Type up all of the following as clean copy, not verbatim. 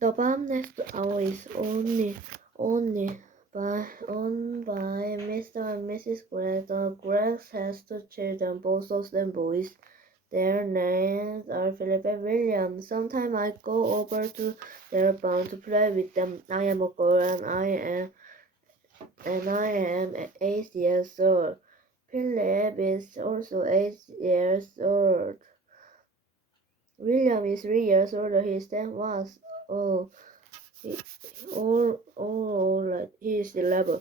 The bomb next hour is owned by Mr. and Mrs. Gregg. The Greggs has two children, both of them boys. Their names are Philip and William. Sometimes I go over to their barn to play with them. I am a girl and I am 8 years old. Philip is also 8 years old. William is 3 years older. His dad was he, all he is 11.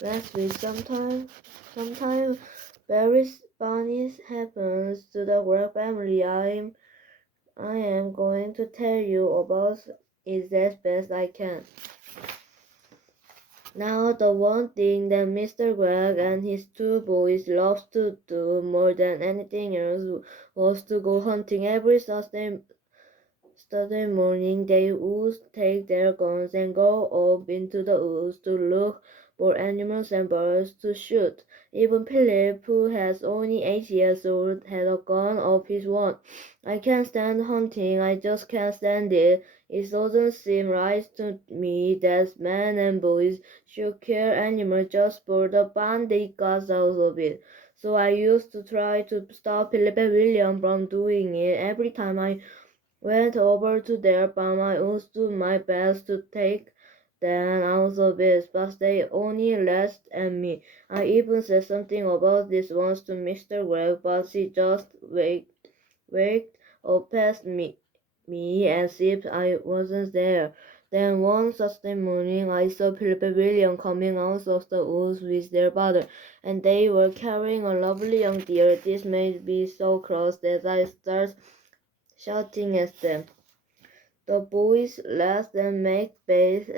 Last week, sometime very funny happens to the Gregg family. I am going to tell you about it as best I can. Now, the one thing that Mr. Gregg and his two boys loved to do more than anything else was to go hunting. Every Saturday morning they would take their guns and go up into the woods to look for animals and birds to shoot. Even Philip, who was only 8 years old, had a gun of his own. I can't stand hunting, I just can't stand it. It doesn't seem right to me that men and boys should kill animals just for the fun they got out of it. So I used to try to stop Philip and William from doing it. Every time I went over to their farm, I would do my best to take them out of it, but they only laughed at me. I even said something about this once to Mr. Gregg, but he just waked up past me as if I wasn't there. Then one Saturday morning, I saw Philip and William coming out of the woods with their father, and they were carrying a lovely young deer. This made me so cross that I started shouting at them. The boys laughed and made faces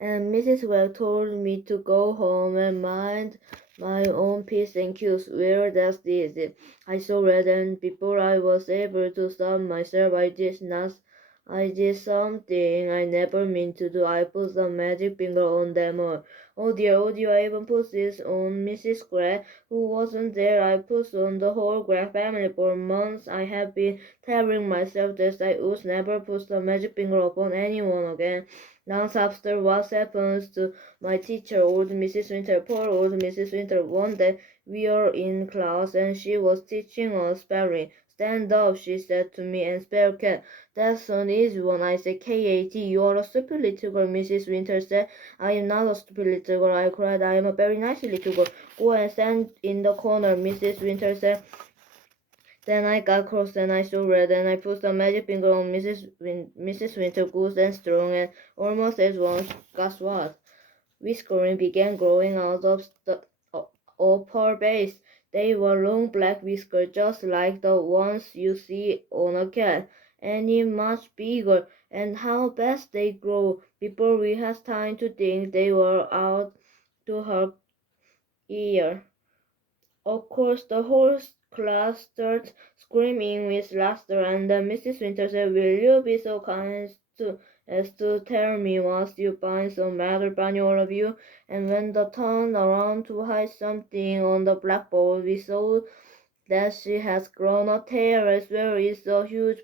and Mrs. Gregg told me to go home and mind my own P's and Q's. Well, that's it. I saw red, and before I was able to stop myself, I did something I never meant to do. I put the magic finger on them all. Oh dear, I even put this on Mrs. Gregg, who wasn't there. I put on the whole Gregg family. For months I have been telling myself that I would never put the magic finger upon anyone again. Now after what happens to my teacher, old Mrs. Winter, poor old Mrs. Winter. One day we were in class and she was teaching us spelling. Stand up, she said to me, and spell cat. That's an easy one, I said. Kat, you are a stupid little girl, Mrs. Winter said. I am not a stupid little girl, I cried. I am a very nice little girl. Go and stand in the corner, Mrs. Winter said. Then I got cross and I saw red, and I put the magic finger on Mrs. Winter, good and strong, and almost at once, guess what? Whiskers began growing out of her base. They were long black whiskers, just like the ones you see on a cat, only much bigger. And how fast they grow! Before we had time to think, they were out to her ear. Of course, the whole class started screaming with laughter, and Mrs. Winter said, "Will you be so kind as to tell me what you find so matter, funny, all of you?" And when they turned around to hide something on the blackboard, we saw that she has grown a tail as well. It's a huge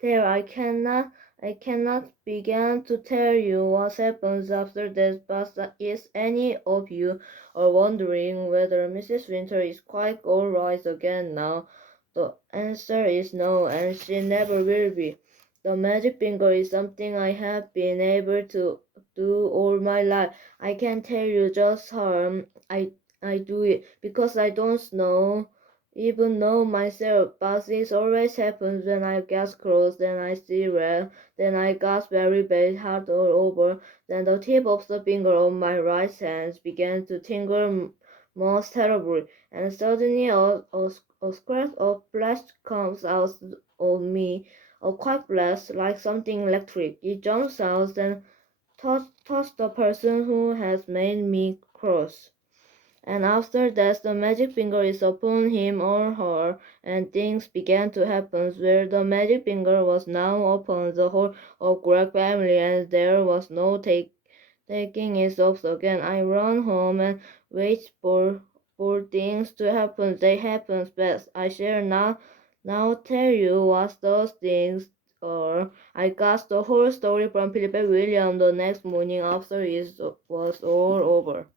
there. I cannot begin to tell you what happens after that, but if any of you are wondering whether Mrs. Winter is quite all right again now, the answer is no, and she never will be. The magic finger is something I have been able to do all my life. I can't tell you just how I do it because I don't even know myself, but this always happens when I get close, then I see red, then I get very bad hard all over, then the tip of the finger on my right hand began to tingle most terribly, and suddenly a scratch of flash comes out of me, a quick flash like something electric. It jumps out and touches the person who has made me cross. And after that, the magic finger is upon him or her, and things began to happen where the magic finger was now upon the whole of Gregg family, and there was no taking it off again. I run home and wait for things to happen. They happen fast. I shall not Now tell you what those things are. I got the whole story from Philip and William the next morning after it was all over.